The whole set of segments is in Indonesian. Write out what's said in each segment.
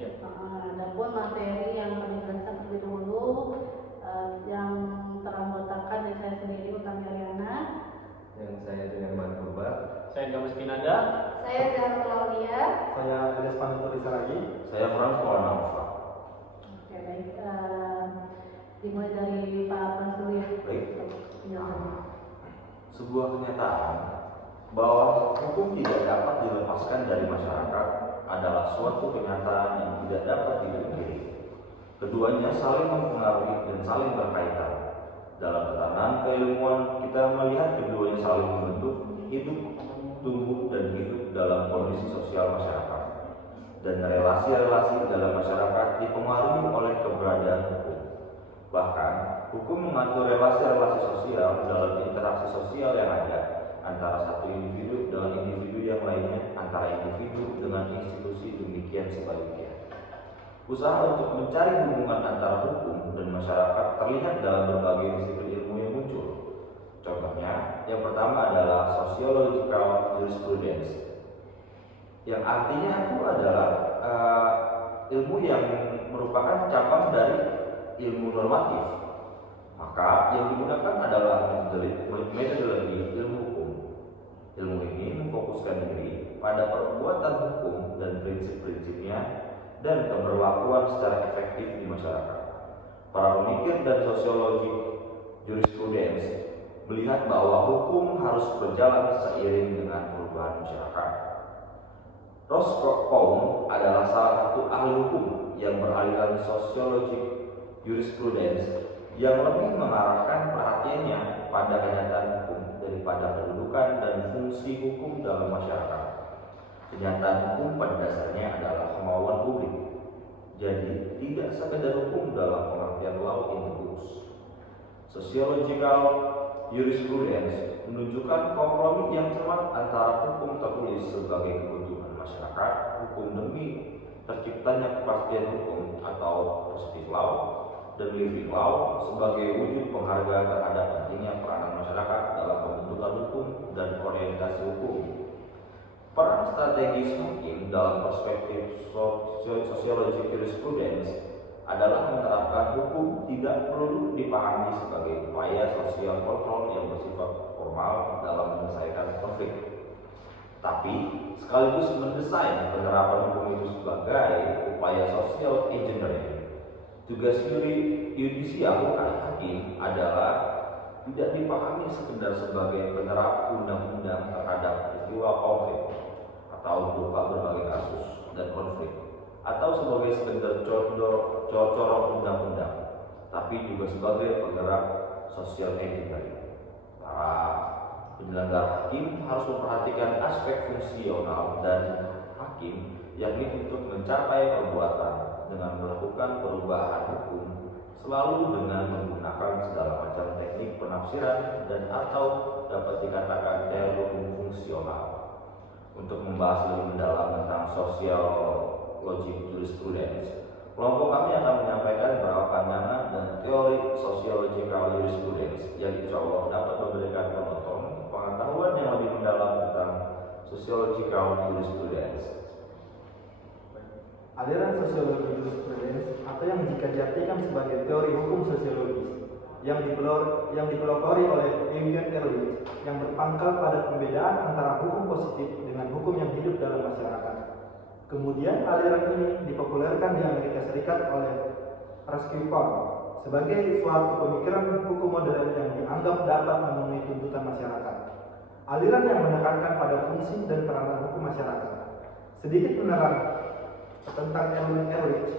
Ya. Adapun materi yang kami jelaskan terlebih dahulu, yang teranggotakan dari saya sendiri Utami Ariana, yang saya Sudirman Purba, Saya Gamas Pinanda. saya Zahra Claudia. Saya Edes Panutur lagi. Saya Frans Maulana Musa. Oke, baik. Dimulai dari Pak Frans dulu ya. Baik. Penjelasannya. Sebuah kenyataan bahwa hukum tidak dapat dilepaskan dari masyarakat adalah suatu kenyataan yang tidak dapat dipungkiri. Keduanya saling mempengaruhi dan saling berkaitan. Dalam tatanan keilmuan, kita melihat keduanya saling membentuk hidup, tumbuh, dan hidup dalam kondisi sosial masyarakat. Dan relasi-relasi dalam masyarakat dipengaruhi oleh keberadaan hukum. Bahkan, hukum mengatur relasi-relasi sosial dalam interaksi sosial yang ada antara satu individu dengan individu yang lainnya, antara individu dengan institusi, demikian sebaliknya. Usaha untuk mencari hubungan antara hukum dan masyarakat terlihat dalam berbagai disiplin ilmu yang muncul. Contohnya, yang pertama adalah sociological jurisprudence, yang artinya itu adalah ilmu yang merupakan cabang dari ilmu normatif. Maka yang digunakan adalah metodologi ilmu hukum. Ilmu ini memfokuskan diri pada perbuatan hukum dan prinsip-prinsipnya dan keberlakuan secara efektif di masyarakat. Para pemikir dan sosiologi jurisprudence melihat bahwa hukum harus berjalan seiring dengan perubahan masyarakat. Roscoe adalah salah satu ahli hukum yang beraliran sosiologi jurisprudence yang lebih mengarahkan perhatiannya pada kenyataan hukum daripada kedudukan dan fungsi hukum dalam masyarakat. Kenyataan hukum pada dasarnya adalah kemauan publik. Jadi, tidak sekedar hukum dalam pengertian law in the books. Sociological jurisprudence menunjukkan kompromi yang cermat antara hukum tertulis sebagai kebutuhan masyarakat, hukum demi terciptanya kepastian hukum atau positive law, dan living law sebagai wujud penghargaan terhadap pentingnya peranan masyarakat dalam pembentukan hukum dan orientasi hukum. Peran strategis hakim dalam perspektif sosiologi jurisprudence adalah menerapkan hukum tidak perlu dipahami sebagai upaya sosial kontrol yang bersifat formal dalam menyelesaikan konflik, tapi sekaligus mendesain penerapan hukum itu sebagai upaya social engineering. Tugas yudisial hakim adalah tidak dipahami sekedar sebagai penerap undang-undang terhadap peristiwa konflik atau berupa berbagai kasus dan konflik, atau sebagai sekedar corong undang-undang, tapi juga sebagai penggerak sosial engineering. Para penyelenggara hakim harus memperhatikan aspek fungsional dan hakim, yakni untuk mencapai perbuatan dengan melakukan perubahan hukum selalu dengan menggunakan segala macam teknik penafsiran dan atau dapat dikatakan teori fungsional. Untuk membahas lebih mendalam tentang sociology jurisprudence, kelompok kami akan menyampaikan beberapa pandangan dan teori sociological jurisprudence yang insya Allah dapat memberikan penonton pengetahuan yang lebih mendalam tentang sociological jurisprudence. Aliran sosiologi jurisprudence atau yang jika diartikan sebagai teori hukum sosiologis yang dipelopori oleh Eugen Ehrlich yang berpangkal pada pembedaan antara hukum positif dengan hukum yang hidup dalam masyarakat. Kemudian aliran ini dipopulerkan di Amerika Serikat oleh Roscoe sebagai suatu pemikiran hukum modern yang dianggap dapat memenuhi tuntutan masyarakat. Aliran yang menekankan pada fungsi dan peranan hukum masyarakat. Sedikit menerang tentang Eugen Ehrlich.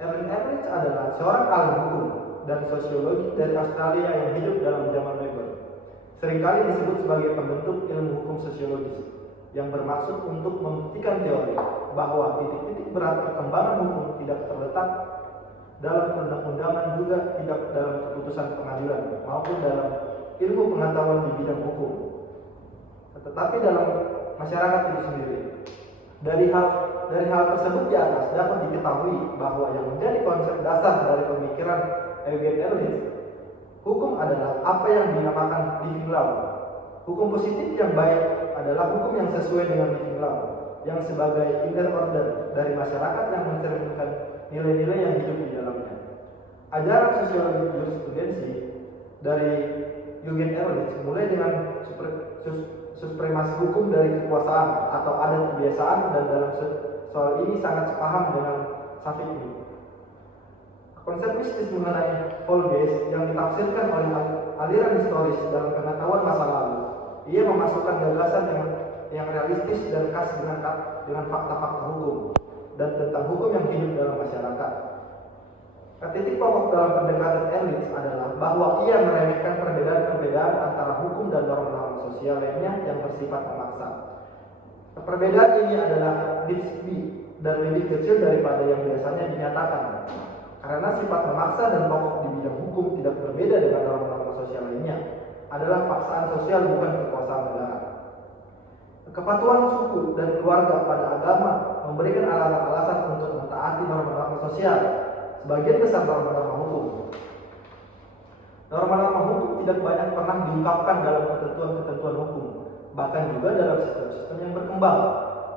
Eugen Ehrlich adalah seorang ahli hukum dan sosiologi dari Australia yang hidup dalam zaman Weber. Seringkali disebut sebagai pembentuk ilmu hukum sosiologis yang bermaksud untuk membuktikan teori bahwa titik-titik berat perkembangan hukum tidak terletak dalam perundang-undangan, juga tidak dalam keputusan pengadilan maupun dalam ilmu pengetahuan di bidang hukum, tetapi dalam masyarakat itu sendiri. Dari hal tersebut di atas dapat diketahui bahwa yang menjadi konsep dasar dari pemikiran Eugen Ehrlich, hukum adalah apa yang dinamakan living law. Hukum positif yang baik adalah hukum yang sesuai dengan living law. yang sebagai inner order dari masyarakat yang mencerminkan nilai-nilai yang hidup di dalamnya. Ajaran sosiologi jurisprudensi dari Eugen Ehrlich mulai dengan supremasi hukum dari kekuasaan atau adat kebiasaan, dan dalam soal ini sangat sepaham dengan Safikli. Konsep mistis mengenai Volges yang ditafsirkan oleh aliran historis dalam pengetahuan masa lalu, ia memasukkan gagasan yang realistis dan khas dengan fakta-fakta hukum dan tentang hukum yang hidup dalam masyarakat. Titik pokok dalam pendekatan Ehrlich adalah bahwa ia meremehkan perbedaan-perbedaan antara hukum dan norma-norma sosial lainnya yang bersifat memaksa. Perbedaan ini adalah nisbi dan lebih kecil daripada yang biasanya dinyatakan, karena sifat memaksa dan pokok di bidang hukum tidak berbeda dengan norma-norma sosial lainnya, adalah paksaan sosial bukan kekuasaan negara. Kepatuhan suku dan keluarga pada agama memberikan alasan-alasan untuk mentaati norma-norma sosial. Sebagian besar norma-norma hukum. Norma-norma hukum tidak banyak pernah diungkapkan dalam ketentuan-ketentuan hukum, bahkan juga dalam sistem-sistem yang berkembang.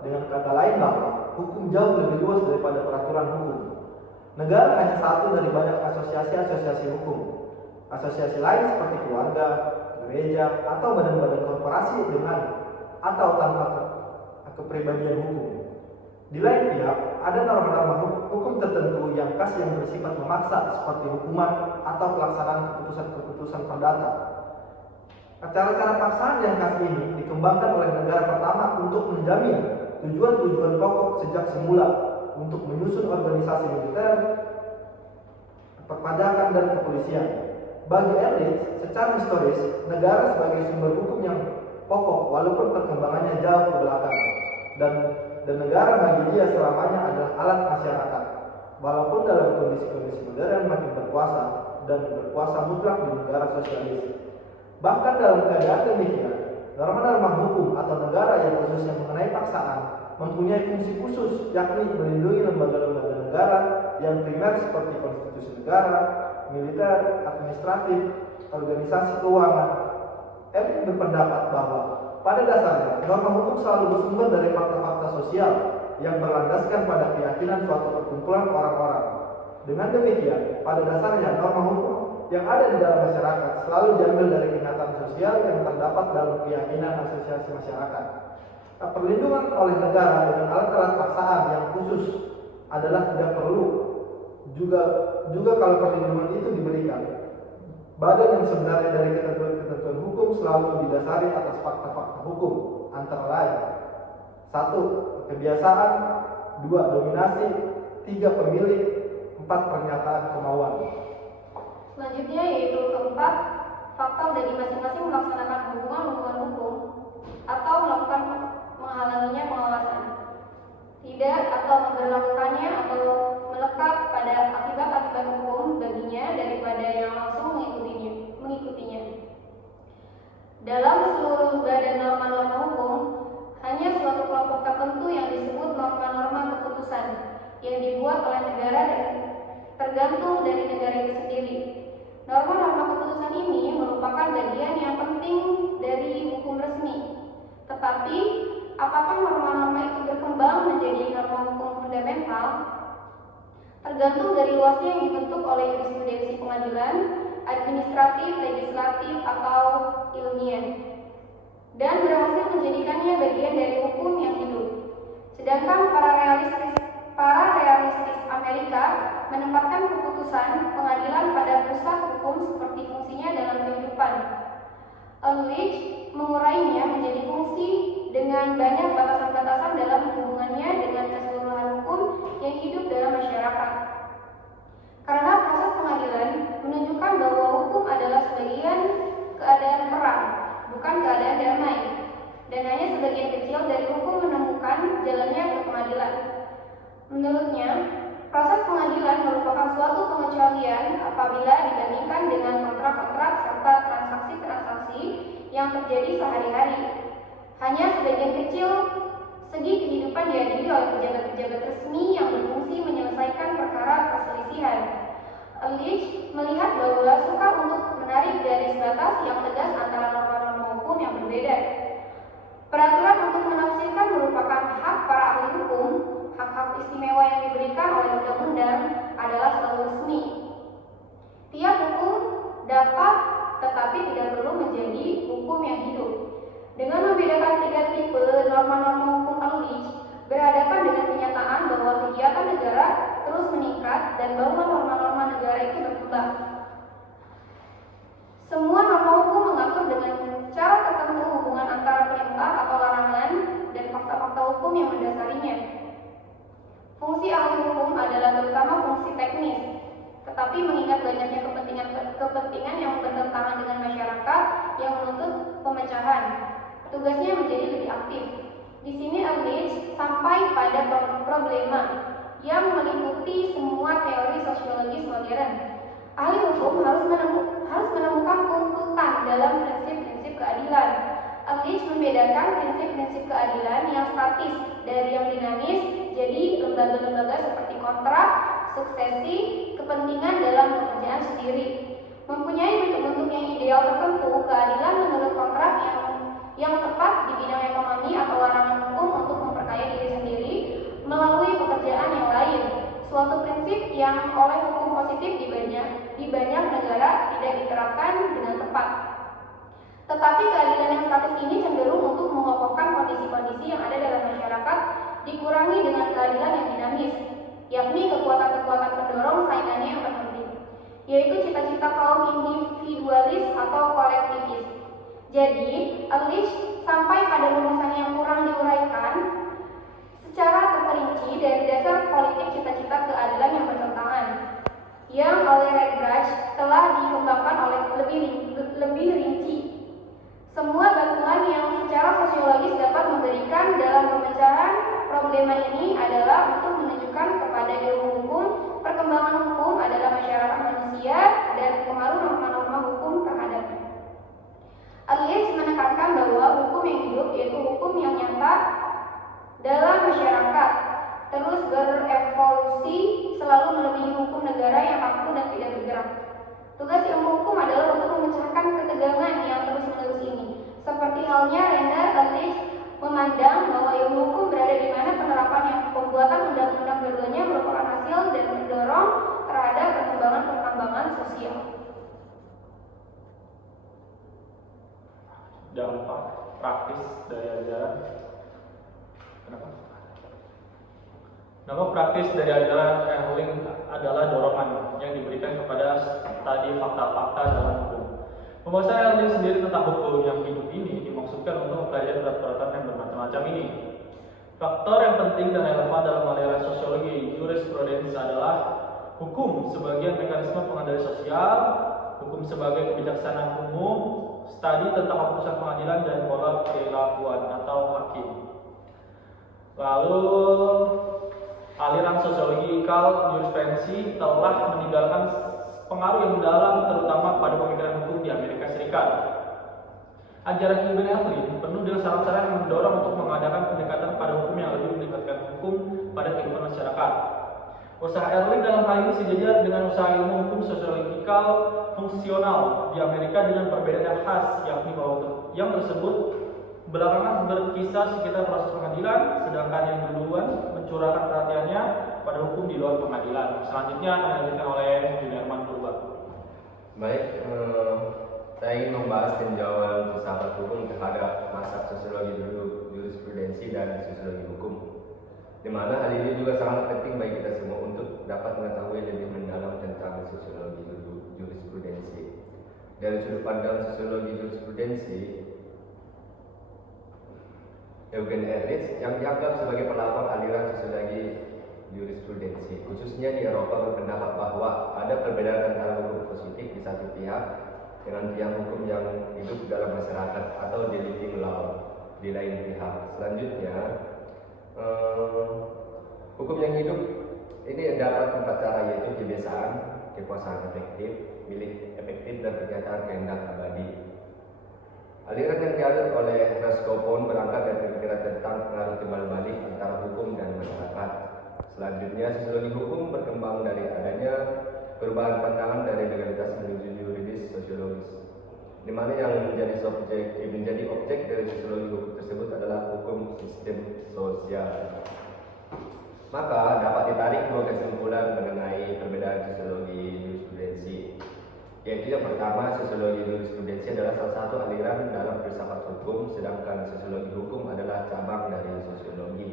Dengan kata lain bahwa hukum jauh lebih luas daripada peraturan hukum. Negara hanya satu dari banyak asosiasi-asosiasi hukum. Asosiasi lain seperti keluarga, gereja, atau badan-badan korporasi dengan atau tanpa kepribadian hukum. Di lain pihak, ada norma-norma hukum tertentu yang khas yang bersifat memaksa, seperti hukuman atau pelaksanaan keputusan-keputusan perdata. Cara-cara paksaan yang khas ini dikembangkan oleh negara pertama untuk menjamin tujuan-tujuan pokok sejak semula, untuk menyusun organisasi militer, perpajakan, dan kepolisian. Bagi Ehrlich, secara historis, negara sebagai sumber hukum yang pokok walaupun perkembangannya jauh ke belakang, dan negara bagi dia selamanya adalah alat masyarakat, walaupun dalam kondisi-kondisi modern makin berkuasa dan berkuasa mutlak di negara sosialis. Bahkan dalam keadaan demikian, norma-norma hukum atau negara yang khususnya mengenai paksaan mempunyai fungsi khusus, yakni melindungi lembaga-lembaga negara yang primer seperti konstitusi negara, militer, administratif, organisasi keuangan. Ehrlich berpendapat bahwa pada dasarnya norma hukum selalu bersumber dari fakta-fakta sosial yang berlandaskan pada keyakinan suatu perkumpulan orang-orang. Dengan demikian, pada dasarnya norma hukum yang ada di dalam masyarakat selalu diambil dari ingatan sosial yang terdapat dalam keyakinan asosiasi masyarakat. Perlindungan oleh negara dengan alat-alat paksaan yang khusus adalah tidak perlu juga kalau perlindungan itu diberikan. Badan yang sebenarnya dari ketentuan hukum selalu didasari atas fakta-fakta hukum, antara lain: 1. Kebiasaan, 2. Dominasi, 3. Pemilik, 4. Pernyataan kemauan. Selanjutnya yaitu keempat, faktor dari masing-masing melaksanakan hubungan hukum atau melakukan menghalanginya pengawasan, tidak atau memberlakukannya atau melekat pada akibat-akibat hukum baginya daripada yang langsung mengikutinya. Dalam seluruh badan norma-norma hukum, hanya suatu kelompok tertentu yang disebut norma-norma keputusan yang dibuat oleh negara dan tergantung dari negara itu sendiri. Norma-norma keputusan ini merupakan bagian yang penting dari hukum resmi. Tetapi, apakah norma-norma itu berkembang menjadi norma hukum fundamental? Tergantung dari luasnya yang dibentuk oleh jurisprudensi pengadilan, administratif, legislatif, atau ilmiah, dan berhasil menjadikannya bagian dari hukum yang hidup. Sedangkan para realistis Amerika menempatkan keputusan pengadilan pada pusat hukum seperti fungsinya dalam kehidupan. Ehrlich mengurainya menjadi fungsi dengan banyak batasan-batasan dalam hubungannya dengan keseluruhan hukum yang hidup dalam masyarakat. Karena proses pengadilan menunjukkan bahwa hukum adalah sebagian keadaan perang, bukan keadaan damai, dan hanya sebagian kecil dari hukum menemukan jalannya ke pengadilan. Menurutnya, proses pengadilan merupakan suatu pengecualian apabila dibandingkan dengan kontrak-kontrak serta transaksi-transaksi yang terjadi sehari-hari. Hanya sebagian kecil segi kehidupan dihadiri oleh pejabat-pejabat resmi yang berfungsi menyelesaikan perkara perselisihan. Ehrlich melihat bahwa sukar untuk menarik garis batas yang tegas antara norma-norma hukum yang berbeda. Peraturan untuk menafsirkan merupakan hak para ahli hukum. Hak-hak istimewa yang diberikan oleh undang-undang adalah selalu resmi. Tiap hukum dapat tetapi tidak perlu menjadi hukum yang hidup. Dengan membedakan 3 tipe norma-norma hukum Arlich, berhadapan dengan kenyataan bahwa kegiatan negara terus meningkat dan bahwa norma-norma negara itu berkembang. Semua norma hukum mengatur dengan cara tertentu hubungan antara perintah atau larangan dan fakta-fakta hukum yang mendasarinya. Fungsi ahli hukum adalah terutama fungsi teknis, tetapi mengingat banyaknya kepentingan yang bertentangan dengan masyarakat yang menuntut pemecahan, tugasnya menjadi lebih aktif. Di sini Arlich sampai pada problema yang meliputi semua teori sosiologis modern. Ahli hukum harus menemukan tuntutan dalam prinsip-prinsip keadilan. Arlich membedakan prinsip-prinsip keadilan yang statis dari yang dinamis, jadi lembaga-lembaga seperti kontrak, suksesi, kepentingan dalam pekerjaan sendiri. Mempunyai bentuk-bentuk yang ideal tertentu, keadilan menurut kontrak yang tepat di bidang ekonomi atau larangan hukum untuk memperkaya diri sendiri melalui pekerjaan yang lain. Suatu prinsip yang oleh hukum positif di banyak negara tidak diterapkan dengan tepat. Tetapi keadilan yang statis ini cenderung untuk mengokohkan kondisi-kondisi yang ada dalam masyarakat, dikurangi dengan keadilan yang dinamis, yakni kekuatan-kekuatan pendorong saingannya yang terpenting, yaitu cita-cita kaum individualis atau kolektivis. Jadi, Arlich sampai pada rumusan yang kurang diuraikan secara terperinci dari dasar politik cita-cita keadilan yang bertentangan, yang oleh Reich telah dikembangkan oleh lebih rinci. Semua bantuan yang secara sosiologis dapat memberikan dalam pemecahan problema ini adalah untuk menunjukkan kepada ilmu hukum, perkembangan hukum adalah masyarakat manusia dan pengaruh norma-norma hukum terhadapnya. Arlich menekankan bahwa hukum yang hidup yaitu hukum yang nyata dalam masyarakat, terus berevolusi selalu melebihi hukum negara yang kaku dan tidak bergerak. Tugas ilmu hukum adalah untuk memecahkan ketegangan yang terus-menerus ini. Seperti halnya Rainer Arlich memandang bahwa ilmu hukum berada di mana penerapan yang pembuatan undang-undang keduanya merupakan hasil dan mendorong terhadap perkembangan sosial. Dampak praktis dari ajaran Dampak praktis dari ajaran Erling adalah dorongan yang diberikan kepada tadi fakta-fakta dalam hukum. Pembahasan Erling sendiri tentang hukum yang hidup ini dimaksudkan untuk mempelajari peraturan yang bermacam-macam ini. Faktor yang penting dan relevan dalam aliran sosiologi jurisprudensi adalah hukum sebagai mekanisme pengendali sosial, hukum sebagai kebijaksanaan umum, studi tentang keputusan pengadilan dan pola perilakuan atau hakim. Lalu aliran sosiologi jurisprudensi telah meninggalkan pengaruh yang mendalam terutama pada pemikiran hukum di Amerika Serikat. Ajaran Hugo Erling penuh dengan syarat-syarat yang mendorong untuk mengadakan pendekatan pada hukum yang lebih mendekatkan hukum pada kehidupan masyarakat. Usaha Erling dalam hal ini sejajar dengan usaha ilmu hukum sosiologikal fungsional di Amerika dengan perbedaan yang khas, yakni bahwa yang tersebut belakangan berkisah sekitar proses pengadilan, sedangkan yang duluan mencurahkan perhatiannya pada hukum di luar pengadilan. Selanjutnya akan dilanjutkan oleh Juliarman Purba. Baik, saya ingin membahas tinjauan filsafat hukum terhadap masak sosiologi jurisprudensi dan sosiologi hukum, di mana hal ini juga sangat penting bagi kita semua untuk dapat mengetahui lebih mendalam tentang sosiologi jurisprudensi. Dari sudut pandang sosiologi jurisprudensi, Eugen Erlich yang dianggap sebagai pelapor aliran sosiologi jurisprudensi, khususnya di Eropa, berpendapat bahwa ada perbedaan antara hukum positif di satu pihak dengan tiang hukum yang hidup dalam masyarakat atau the living law di lain pihak. Selanjutnya, hukum yang hidup ini dapat 4 cara, yaitu kebiasaan, kekuasaan efektif, milik efektif, dan pernyataan kehendak abadi. Aliran yang dianut oleh Raskopon berangkat dari pemikiran tentang pengaruh timbal balik antara hukum dan masyarakat. Selanjutnya, sosiologi hukum berkembang dari adanya perubahan pandangan dari legalitas menuju yuridis sosiologis. di mana yang menjadi objek dari sosiologi hukum tersebut adalah hukum sistem sosial. Maka dapat ditarik dua kesimpulan mengenai perbedaan sosiologi jurisprudensi, yaitu yang pertama, sosiologi jurisprudensi adalah salah satu aliran dalam filsafat hukum, sedangkan sosiologi hukum adalah cabang dari sosiologi.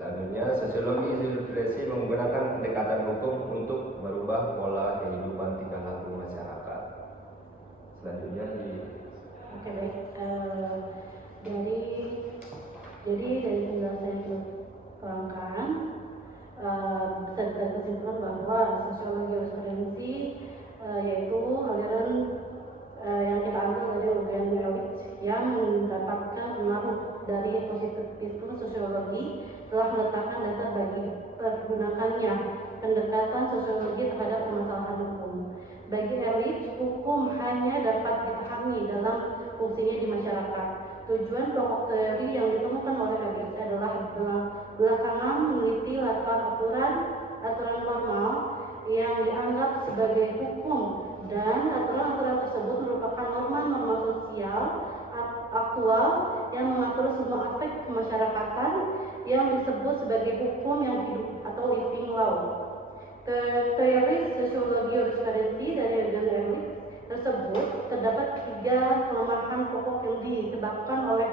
Selanjutnya, sosiologi jurisprudensi menggunakan pendekatan hukum untuk merubah pola kehidupan tingkah laku masyarakat. Selanjutnya Oke, baik. Jadi dari penjelasan itu terangkan bisa kita kesimpulan bahwa sosiologi jurisprudensi yaitu aliran yang kita ambil dari Eugen Berowitz yang mendapatkan pengaruh dari positivisme sosiologi telah meletakkan dasar bagi pergunakannya pendekatan sosiologi terhadap permasalahan hukum. Bagi Berowitz, hukum hanya dapat dipahami dalam fungsinya di masyarakat. Tujuan pokok teori yang ditemukan oleh Berowitz adalah belakangan meneliti latar aturan normal yang dianggap sebagai hukum, dan aturan-aturan tersebut merupakan norma-norma sosial aktual yang mengatur semua aspek kemasyarakatan yang disebut sebagai hukum yang hidup atau living law. Teori sosiologi jurisprudensi dari Eugen Berowitz tersebut terdapat 3 kelemahan pokok yang disebabkan oleh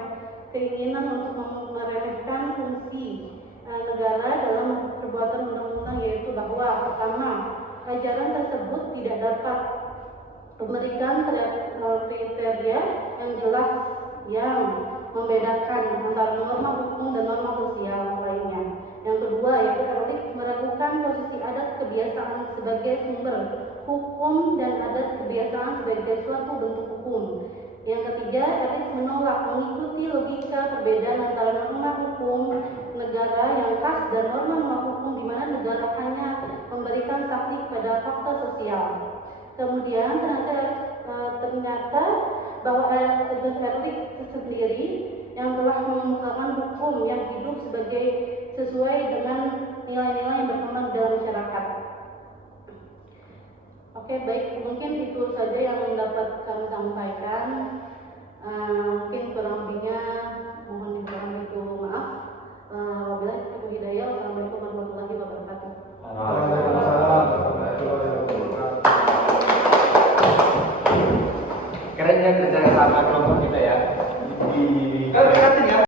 keinginan untuk meremehkan fungsi negara dalam perbuatan undang-undang, yaitu bahwa pertama, ajaran tersebut tidak dapat memberikan kriteria yang jelas yang membedakan antara norma hukum dan norma sosial lainnya. Yang kedua, yaitu Berowitz meragukan posisi adat kebiasaan sebagai sumber hukum dan adat kebiasaan sebagai suatu bentuk hukum. Yang ketiga, Berowitz menolak mengikuti logika perbedaan antara norma hukum negara yang khas dan norma hukum di mana negara hanya memberikan saksi pada fakta sosial. Kemudian ternyata bahwa Eugen Berowitz sendiri yang telah mengemukakan hukum yang hidup sesuai dengan nilai-nilai yang berkembang dalam masyarakat. Oke, baik, mungkin itu saja yang dapat kami sampaikan. Mungkin kurang lebihnya mohon dipahami itu